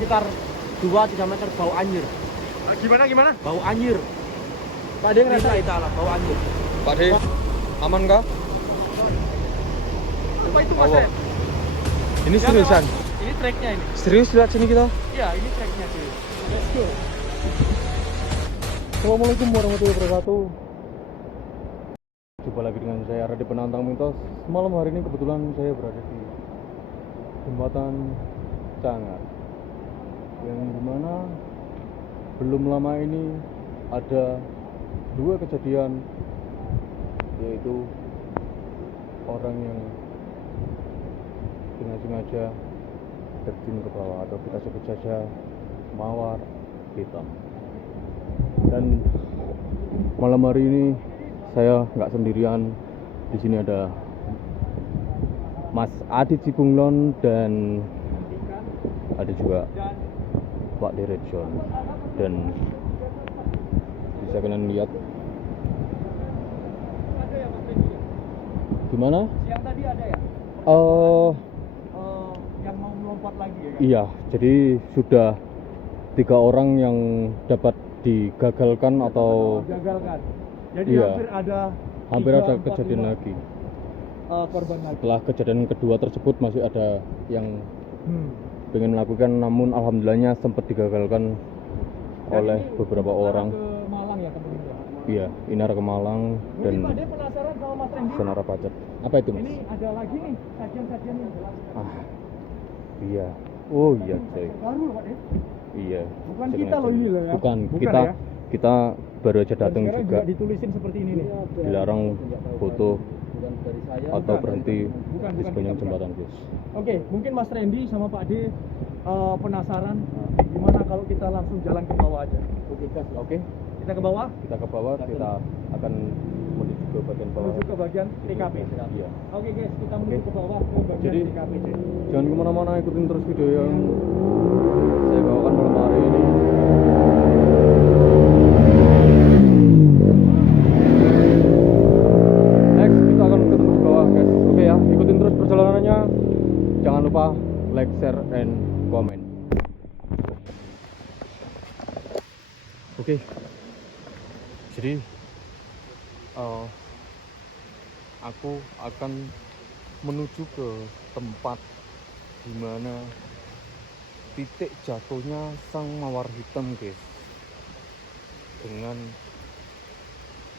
Sekitar 2-3 meter bau anjir. Gimana? Bau anjir. Pak De ngerasa Lillahi ta'ala bau anjir. Pak De, aman kah? Apa itu Mas? Allah. Ren? Ini Ya, seriusan? memang. Ini treknya ini. Serius lihat sini kita? Iya, ini treknya sih. Let's go. Assalamualaikum warahmatullahi wabarakatuh. Jumpa lagi dengan saya Radit Penantang Mitos. Malam hari ini kebetulan saya berada di Jembatan Cangar, yang dimana belum lama ini ada dua kejadian, yaitu orang yang dengan sengaja terjun ke bawah, atau kita sebut saja mawar hitam. Dan malam hari ini saya nggak sendirian. Di sini ada Mas Adi Cipunglon dan ada juga Pak Derejon. Dan bisa kalian lihat gimana? Yang tadi ada ya? Yang mau melompat lagi ya kan? Iya, jadi sudah 3 orang yang dapat digagalkan atau Gagalkan. Jadi Iya. hampir ada kejadian 4, 5, lagi. korban lagi. Setelah kejadian kedua tersebut masih ada yang pengen melakukan, namun alhamdulillahnya sempat digagalkan oleh ini beberapa arah orang. ke Malang ya teman-teman. Iya, ini arah ke Malang dan Mungkin Pak De penasaran sama Mas Randy. Senara Pacet. Apa itu, Mas? Ini ada lagi nih sajian-sajian yang Ah, iya. Oh iya, coy. baru loh Pak De. Iya. Bukan Sengaja. kita loh ini loh ya. Bukan, Bukan kita ya? kita baru aja datang Dan sekarang juga. ditulisin seperti ini nih. Dilarang foto atau berhenti Bukan, di sepanjang bukan. jembatan, guys. Oke, mungkin Mas Randy sama Pak De penasaran gimana kalau kita langsung jalan ke bawah aja. Oke, Kita ke bawah kita ke bawah, kita akan menuju ke bagian bawah. menuju ke bagian TKP. Iya. Oke guys, kita menuju Oke. ke bawah ke bagian Jadi, TKP. jangan kemana-mana, ikutin terus video yang saya bawakan malam hari ini. Next, kita akan ketemu di bawah, guys. Oke ya, ikutin terus perjalanannya. Jangan lupa like, share, and comment. Oke, jadi aku akan menuju ke tempat dimana titik jatuhnya sang mawar hitam, guys. Dengan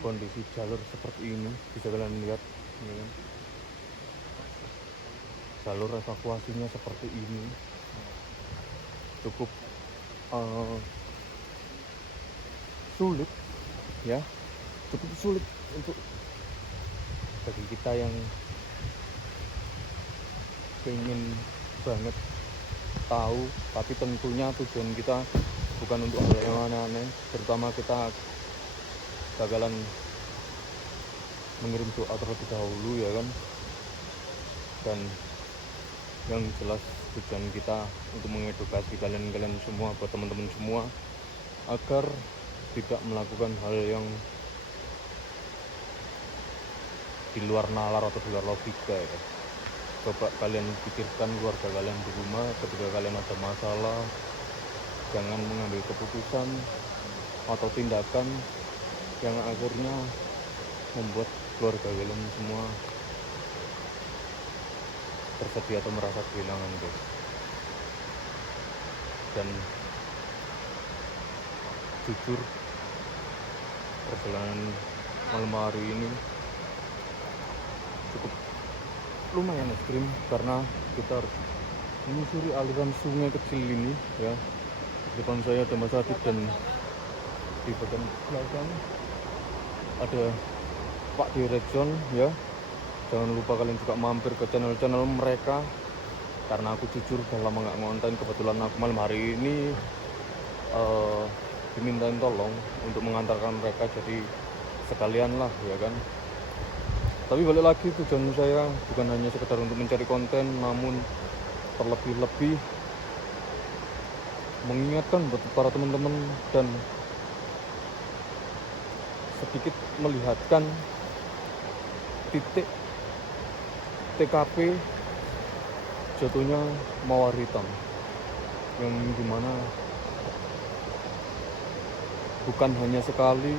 kondisi jalur seperti ini, bisa kalian lihat ini kan. Jalur evakuasinya seperti ini, cukup sulit ya, cukup sulit untuk bagi kita yang pengen banget tahu, tapi tentunya tujuan kita bukan untuk hal yang aneh-aneh, terutama kita bakalan mengirim doa terlebih dahulu ya kan. Dan yang jelas tujuan kita untuk mengedukasi kalian semua, buat teman-teman semua, agar tidak melakukan hal yang di luar nalar atau di luar logika ya. Coba kalian pikirkan keluarga kalian di rumah ketika kalian ada masalah. Jangan mengambil keputusan atau tindakan yang akhirnya membuat keluarga kalian semua tersedih atau merasa kehilangan, guys. Dan jujur, perjalanan malam hari ini cukup lumayan ekstrim karena kita harus menyusuri aliran sungai kecil ini ya. Di depan saya ada Mas Adit dan di bagian belakang ada Pak Derejon ya. Jangan lupa kalian juga mampir ke channel-channel mereka, karena aku jujur udah lama nggak ngonten. Kebetulan aku malam hari ini dimintain tolong untuk mengantarkan mereka, jadi sekalian lah ya kan. Tapi balik lagi, tujuan saya bukan hanya sekedar untuk mencari konten, namun terlebih-lebih mengingatkan buat para teman-teman dan sedikit melihatkan titik TKP jatuhnya mawar hitam. yang dimana bukan hanya sekali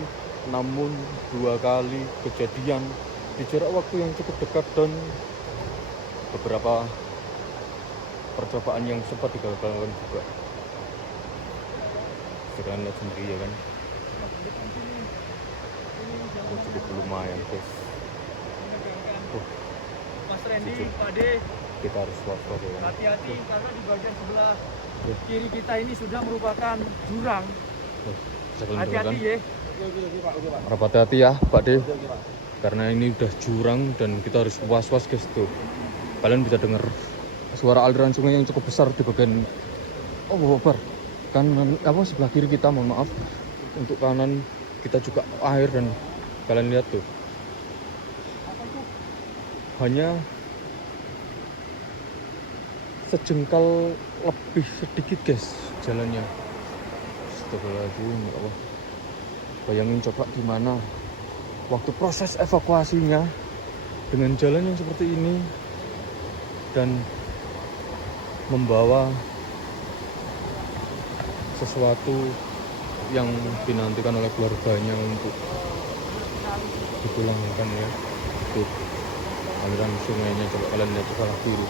namun 2 kali kejadian di jarak waktu yang cukup dekat dan beberapa percobaan yang sempat digagalkan juga. Kalian lihat sendiri ya kan, cukup lumayan guys. Mas Randy, Jujur. Pak Ade, Kita harus waspada ya. hati-hati karena di bagian sebelah kiri kita ini sudah merupakan jurang. Bisa kalian dengarkan? Hati-hati ya. Harap hati-hati ya Pak De, karena ini udah jurang dan kita harus was-was guys tuh. Kalian bisa dengar suara aliran sungai yang cukup besar di bagian Akbar. Kan apa sebelah kiri kita, mohon maaf. Untuk kanan kita juga air dan kalian lihat tuh. Hanya sejengkal lebih sedikit guys jalannya. Astagfirullahaladzim, ya Allah. Bayangin coba gimana waktu proses evakuasinya dengan jalan yang seperti ini dan membawa sesuatu yang dinantikan oleh keluarganya untuk dipulangkan ya. Tuh aliran sungainya, coba kalian lihat ke sebelah kiri.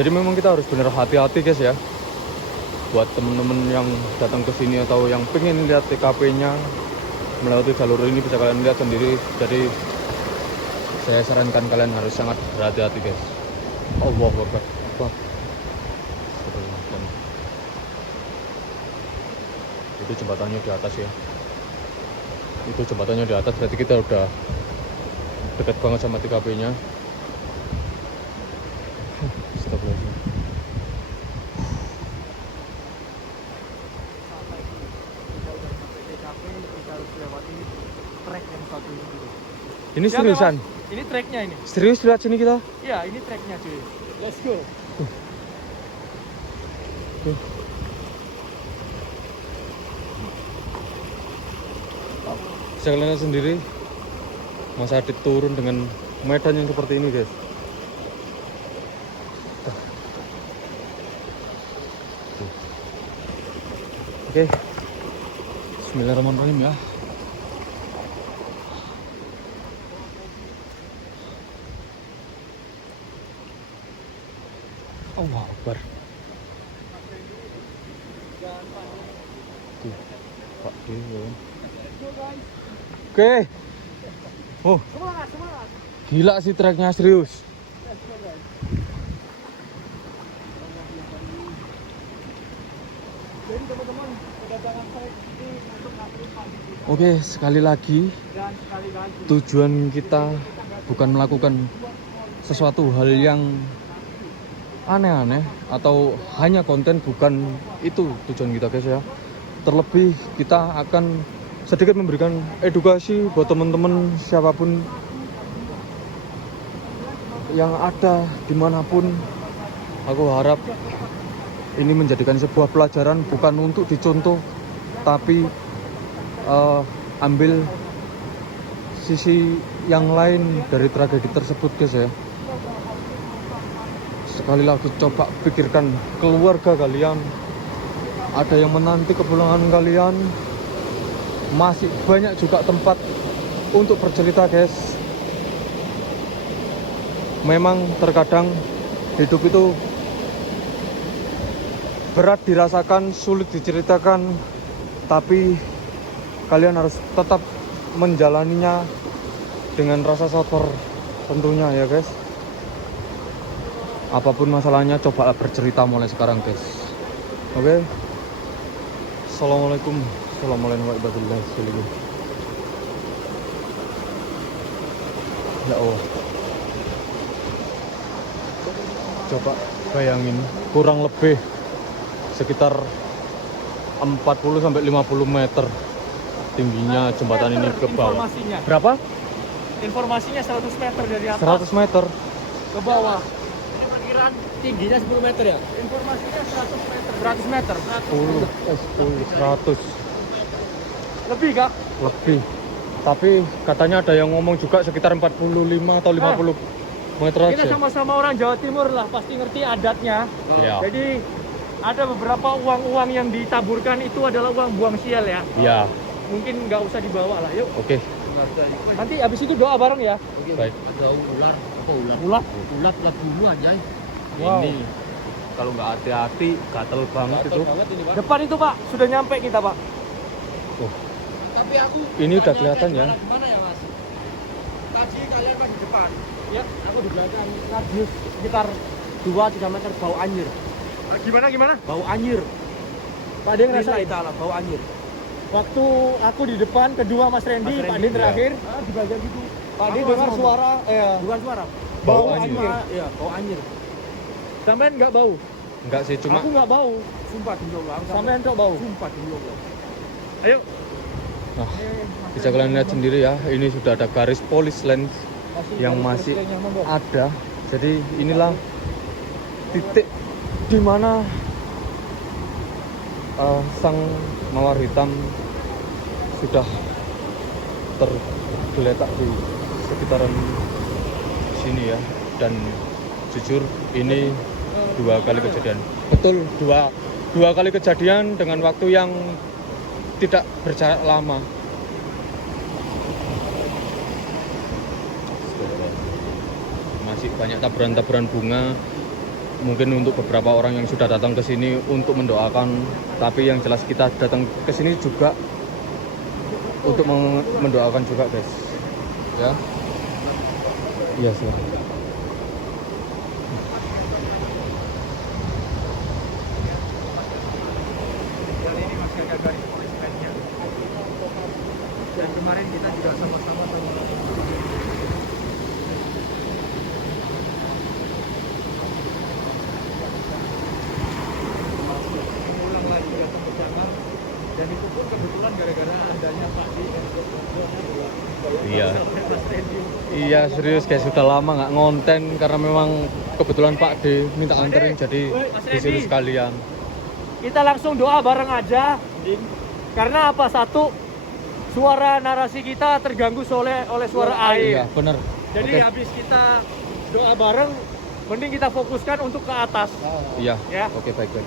Jadi memang kita harus benar hati-hati guys ya. Buat temen-temen yang datang ke sini atau yang pengen lihat TKP-nya melewati jalur ini bisa kalian lihat sendiri. Jadi saya sarankan kalian harus sangat berhati-hati guys. Allahu Akbar. Itu jembatannya di atas ya. Itu jembatannya di atas, berarti kita udah dekat banget sama TKP-nya. Astagfirullahaladzim. Kita harus lewati trek yang satu ini dulu. Ini Ya, seriusan? Mas? Ini treknya ini. Serius lihat sini kita? Ya, ini treknya cuy. Let's go. Bisa kalian lihat sendiri, Mas Adit turun dengan medan yang seperti ini guys. Oke, Bismillahirrahmanirrahim ya. Allahu Akbar. Tuh, Pak Dewa. Oke. Oh, Semangat, semangat. gila sih treknya serius. Let's go guys. Jadi teman-teman, kedatangan saya ini untuk nganterin pagi kita. Oke, sekali lagi Dan sekali lagi tujuan kita bukan melakukan sesuatu hal yang aneh-aneh atau hanya konten, bukan itu tujuan kita guys ya. Terlebih kita akan sedikit memberikan edukasi buat teman-teman siapapun yang ada dimanapun. Aku harap ini menjadikan sebuah pelajaran, bukan untuk dicontoh tapi ambil sisi yang lain dari tragedi tersebut guys ya. Sekali lagi coba pikirkan keluarga kalian, ada yang menanti kepulangan kalian. Masih banyak juga tempat untuk bercerita guys. Memang terkadang hidup itu berat dirasakan, sulit diceritakan, tapi kalian harus tetap menjalaninya dengan rasa sabar tentunya ya guys. Apapun masalahnya, cobalah bercerita mulai sekarang guys. Oke. Assalamualaikum warahmatullahi wabarakatuh. Ya Allah. Coba bayangin, kurang lebih sekitar 40 sampai 50 meter tingginya jembatan ini ke bawah. Informasinya. Berapa? Informasinya 100 meter dari atas 100 meter. ke bawah. Ini perkiraan tingginya 10 meter ya? Informasinya 100 meter. 100 meter. 100 Lebih kak? lebih. Tapi katanya ada yang ngomong juga sekitar 45 atau 50. Meter Kita aja. sama-sama orang Jawa Timur lah, pasti ngerti adatnya. Ya. Jadi ada beberapa uang-uang yang ditaburkan itu adalah uang buang sial ya. Ya. Mungkin nggak usah dibawa lah, yuk. Oke. Nanti habis itu doa bareng ya. Baik. Ada ular, apa ular? Ular. Ulat bulu anjay. Wow. Ini kalau nggak hati-hati gatel banget itu. Depan itu Pak, sudah nyampe kita Pak. Oh, Tapi aku ini udah kelihatan ya. Gimana ya Mas? Tadi kalian pas di depan, Ya. aku di belakang. Radius sekitar 2-3 meter bau anjir. Gimana? Bau anjir. Pak Ade Ngerasa ngerasain? itu bau anjir. Waktu aku di depan, kedua Mas Randy, Mas Pak Randy, Ade terakhir. Di bagian itu. Pak Ade Aku dengar langsung suara, Bukan suara. Bau bau anjir. anjir. Iya, bau anjir. Sampean nggak bau? Enggak sih, cuma Aku nggak bau. Sumpah demi Allah. Aku Sampean kok bau? Sumpah demi Allah. Ayo. nah, bisa kalian lihat sendiri ya, ini sudah ada garis polis line yang masih ada. Jadi inilah titik di mana sang mawar hitam sudah tergeletak di sekitaran sini ya. Dan jujur ini 2 kali kejadian. Betul, dua kali kejadian dengan waktu yang tidak berjarak lama. Masih banyak taburan-taburan bunga. Mungkin untuk beberapa orang yang sudah datang ke sini untuk mendoakan, tapi yang jelas kita datang ke sini juga untuk mendoakan juga, guys. Ya. Iya, silakan. Dan ini masih ada garis polis lainnya. Dan kemarin kita juga sama-sama tahu. Ulang lagi ya pemecahkan. Dan itu pun kebetulan gara-gara adanya Pak Di dan Iya. Mas Randy. Iya, serius guys, sudah lama nggak ngonten karena memang kebetulan Pak D minta Pak D, anterin, jadi Mas disuruh Randy. sekalian. Kita langsung doa bareng aja. Karena apa? Satu, suara narasi kita terganggu oleh suara Iya, air. bener. Jadi Oke. habis kita doa bareng, mending kita fokuskan untuk ke atas. Iya. Ya. Oke, baik-baik.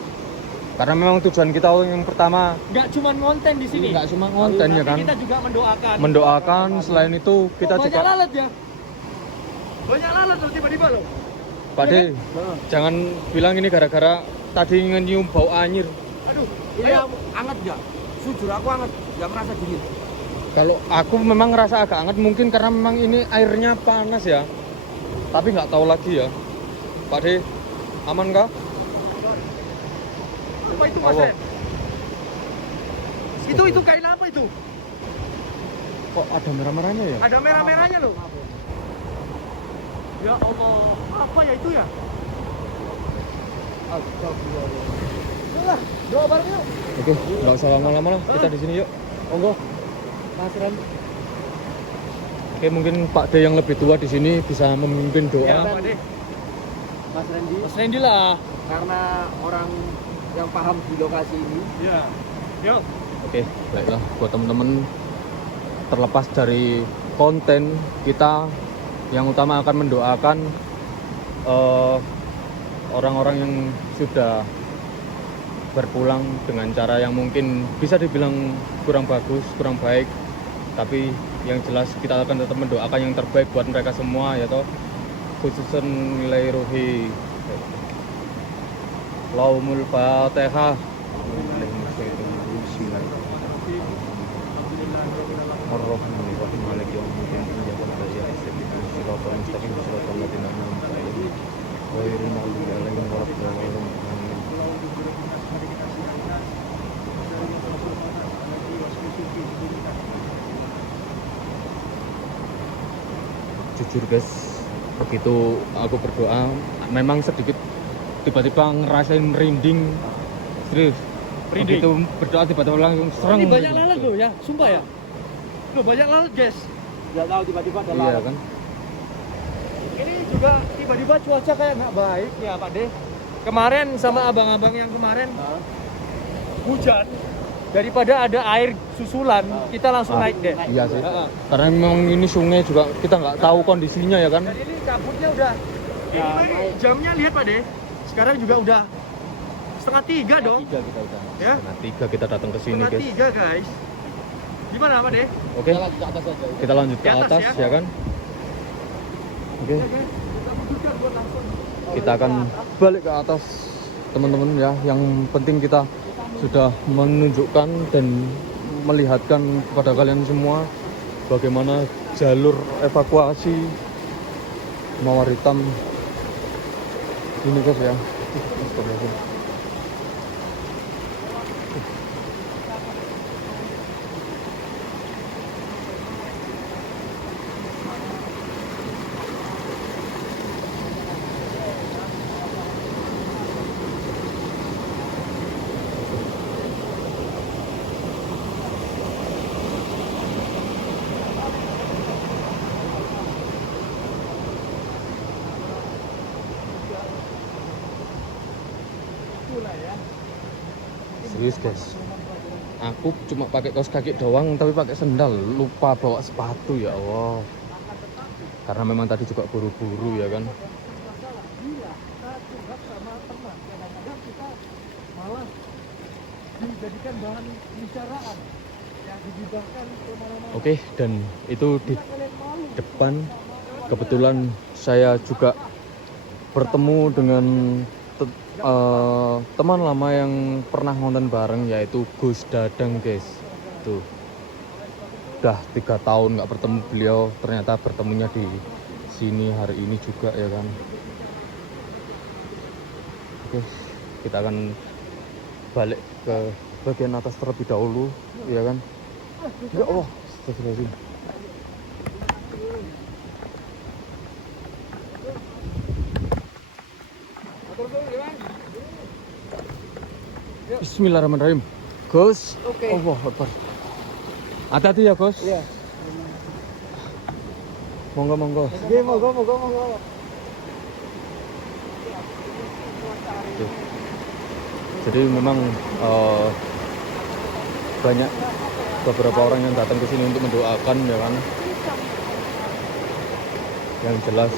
Karena memang tujuan kita yang pertama Nggak cuma ngonten di sini. nggak cuma ngonten ya Tapi kan. kita juga mendoakan. Mendoakan, selain itu kita Banyak juga lalat ya. Banyak lalat loh tiba-tiba loh. Pak D, Iya jangan bilang ini gara-gara tadi nyium bau anyir. Aduh, Ini ayo. anget nggak? Jujur aku anget, nggak merasa dingin. Kalau aku memang ngerasa agak hangat mungkin karena memang ini airnya panas ya. Tapi nggak tahu lagi ya. Pak D, aman kah? Apa itu Mas Allah. Ren? Itu kain apa itu? Kok ada merah-merahnya ya? Ada merah-merahnya loh. Ya Allah, apa ya itu ya? Astagfirullah. Udah, doa bareng yuk. Oke, nggak usah lama-lama lah. Kita di sini yuk. Monggo. Mas Ren, Oke, mungkin Pak D yang lebih tua di sini bisa memimpin doa. Ya, Pak De. Mas Randy, Mas Randy lah. karena orang yang paham di lokasi ini, Ya. Yuk. Oke, baiklah buat teman-teman, terlepas dari konten kita, yang utama akan mendoakan orang-orang yang sudah berpulang dengan cara yang mungkin bisa dibilang kurang bagus, kurang baik, tapi yang jelas kita akan tetap mendoakan yang terbaik buat mereka semua ya toh, khususnya nilai ruhi. Laumul Fatihah. Ar-Rahmanir-Rahim. Maliki yaumiddin. Iyyaka na'budu wa iyyaka nasta'in. Shiratal mustaqim. Shiratal ladzina an'amta 'alaihim ghairil maghdubi 'alaihim waladdallin. Jujur guys, begitu aku berdoa memang sedikit tiba-tiba ngerasain merinding, serius. Merinding? Begitu berdoa tiba-tiba langsung sereng. Ini banyak lalat loh ya, sumpah ya. Loh banyak lalat guys. nggak tahu tiba-tiba ada Iya lalat. kan? Ini juga tiba-tiba cuaca kayak nggak baik ya Pak De. Kemarin sama abang-abang yang kemarin Hah? hujan. daripada ada air susulan, kita langsung naik deh. Iya sih. Karena memang ini sungai juga kita nggak tahu kondisinya ya kan. Dan ini kabutnya udah ini jamnya lihat Pak De. Sekarang juga udah 2:30 dong. 3 kita udah. Ya. Setengah 3 kita datang ke sini guys. 2:30 guys. Gimana Pak De? Oke. Kita lanjut ke atas aja. Kita lanjut ke Di atas, atas ya. ya kan. Oke. Ya, guys. Kita butuhkan buat langsung. Kita akan balik ke atas teman-teman ya. Yang penting kita sudah menunjukkan dan melihatkan kepada kalian semua bagaimana jalur evakuasi Mawar Hitam ini guys ya. Astagfirullah. Serius guys, aku cuma pakai kaos kaki doang tapi pakai sendal, lupa bawa sepatu ya Allah. Karena memang tadi juga buru-buru ya kan. Bila kita curhat sama teman, kadang-kadang kita malah dijadikan bahan pembicaraan yang digibahkan kemana-mana. Oke, dan itu di Kalian malu depan kebetulan saya juga bertemu dengan teman lama yang pernah nonton bareng, yaitu Gus Dadang guys. Tuh udah 3 tahun nggak bertemu beliau, ternyata bertemunya di sini hari ini juga ya kan. Oke, kita akan balik ke bagian atas terlebih dahulu ya kan. Ya Allah, astagfirullahaladzim. Bismillahirrahmanirrahim. Gus. Oke. Allah Akbar. Hati-hati ya, Gus. Iya. Monggo, monggo. Oke, monggo. Oke. Jadi memang banyak beberapa orang yang datang ke sini untuk mendoakan ya kan. Yang jelas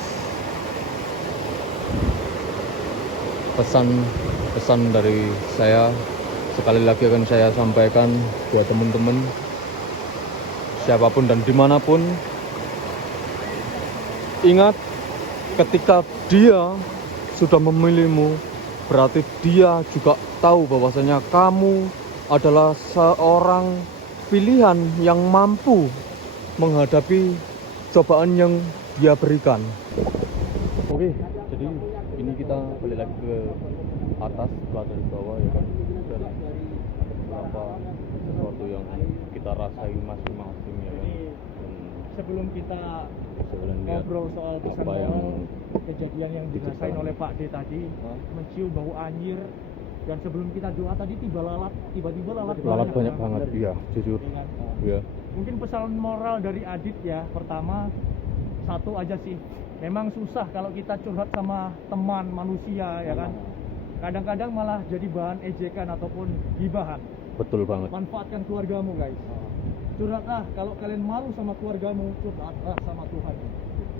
pesan dari saya sekali lagi akan saya sampaikan buat teman-teman siapapun dan dimanapun. Ingat, ketika dia sudah memilihmu, berarti dia juga tahu bahwasanya kamu adalah seorang pilihan yang mampu menghadapi cobaan yang dia berikan. Oke, jadi ini kita balik lagi ke atas setelah dari bawah ya kan. Dan ada beberapa sesuatu yang kita rasain masing-masing ya kan. sebelum kita Sebelum lihat ngobrol soal pesan apa yang moral kejadian yang dirasain diceritakan oleh Pak D tadi, mencium bau anyir, dan sebelum kita doa tadi tiba-tiba lalat banyak banget, iya jujur. Iya. Iya. Mungkin pesan moral dari Adit ya, pertama satu aja sih, memang susah kalau kita curhat sama teman manusia ya kan, kadang-kadang malah jadi bahan ejekan ataupun gibahan. Betul banget. Manfaatkan keluargamu guys, curhatlah. Kalau kalian malu sama keluargamu, curhatlah sama Tuhan.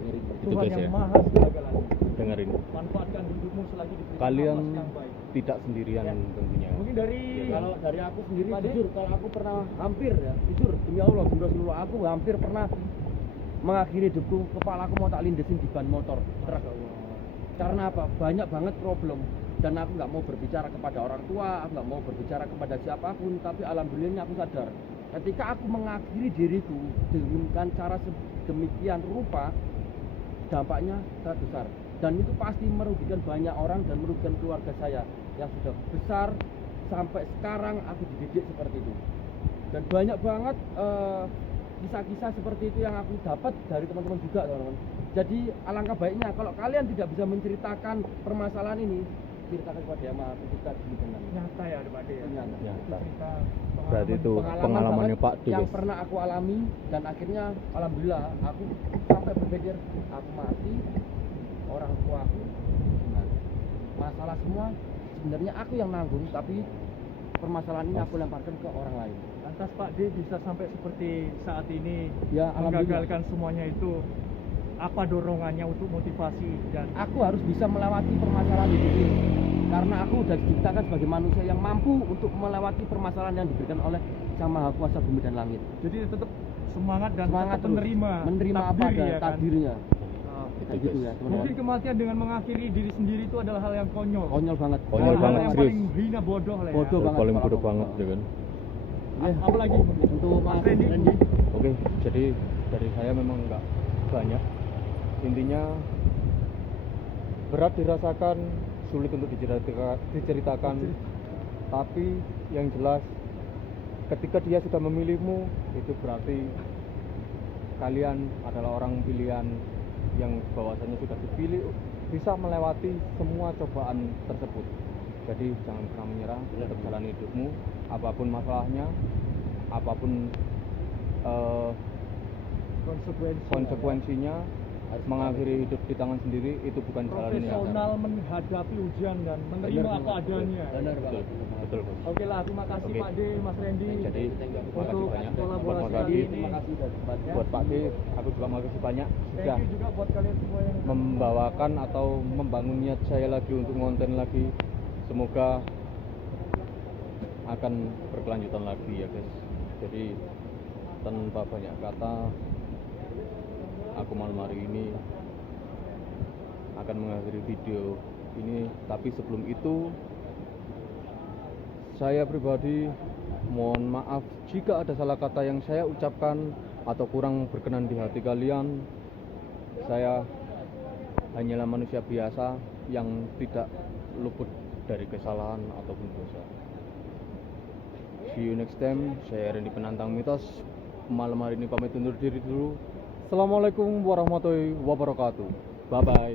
Itu Tuhan guys yang ya. maha segala-galanya. Dengerin. Manfaatkan hidupmu selagi diberi Kalian nafas yang baik. tidak sendirian Ya. tentunya. Mungkin dari Kalau dari aku sendiri Pak De? jujur, kalau aku pernah hampir ya, jujur demi Allah, demi Rasulullah, aku hampir pernah mengakhiri hidupku, kepala aku mau tak lindesin di ban motor truk. Karena apa? Banyak banget problem, dan aku nggak mau berbicara kepada orang tua, aku nggak mau berbicara kepada siapapun, tapi alhamdulillahnya aku sadar ketika aku mengakhiri diriku dengan cara sedemikian rupa, dampaknya sangat besar, dan itu pasti merugikan banyak orang dan merugikan keluarga saya yang sudah besar. Sampai sekarang aku dididik seperti itu, dan banyak banget kisah-kisah seperti itu yang aku dapat dari teman-teman juga, teman-teman. Jadi alangkah baiknya kalau kalian tidak bisa menceritakan permasalahan ini, ceritakan kepada yang maha pencipta bumi dan langit. nyata ya Pak D ya. Nyata. Nyata. Cerita Berarti itu Pengalaman pengalamannya banget Pak D yang guys. pernah aku alami, dan akhirnya alhamdulillah aku sampai berpikir aku mati, orang tua aku gimana? Masalah semua sebenarnya aku yang nanggung, tapi permasalahan ini aku lemparkan ke orang lain. Lantas Pak D bisa sampai seperti saat ini Ya, alhamdulillah. menggagalkan semuanya itu, apa dorongannya untuk motivasi dan Aku harus bisa melewati permasalahan hidup ini karena aku sudah diciptakan sebagai manusia yang mampu untuk melewati permasalahan yang diberikan oleh Sang Maha Kuasa bumi dan langit. jadi tetap semangat dan Semangat tetap terus, menerima apa takdir, ada ya kan? takdirnya. Ah, Kayak gitu ya, teman-teman. mungkin kematian dengan mengakhiri diri sendiri itu adalah hal yang konyol. Konyol banget. Konyol Hal-hal banget, yang serius. paling hina, bodoh lah ya. Bodoh banget. paling Pak. bodoh banget ya kan. Apalagi Untuk Mas Mas Randy. Randy. Oke, jadi dari saya memang nggak banyak. Intinya berat dirasakan, sulit untuk diceritakan. Tapi yang jelas, ketika dia sudah memilihmu, itu berarti kalian adalah orang pilihan yang bahwasanya sudah dipilih bisa melewati semua cobaan tersebut. Jadi jangan pernah menyerah, tetap jalani hidupmu, apapun masalahnya, apapun konsekuensinya, mengakhiri hidup di tangan sendiri itu bukan jalan yang Profesional menghadapi ujian dan menerima apa adanya. Benar betul, banget. betul bos. Oke lah, terima kasih Oke. Pak D, Mas Randy. Jadi terima kasih untuk banyak buat kolaborasi Mas kali Adi, ini. Terima kasih sudah tempatnya. buat Pak D, aku juga makasih banyak sudah Thank you juga buat kalian semua yang membawakan atau membangun niat saya lagi untuk ngonten lagi. Semoga akan berkelanjutan lagi ya guys. Jadi tanpa banyak kata, aku malam hari ini akan mengakhiri video ini. Tapi sebelum itu, saya pribadi mohon maaf jika ada salah kata yang saya ucapkan atau kurang berkenan di hati kalian. Saya hanyalah manusia biasa yang tidak luput dari kesalahan ataupun dosa. See you next time. Saya Randy Penantang Mitos. Malam hari ini pamit undur diri dulu. Assalamualaikum warahmatullahi wabarakatuh. Bye bye.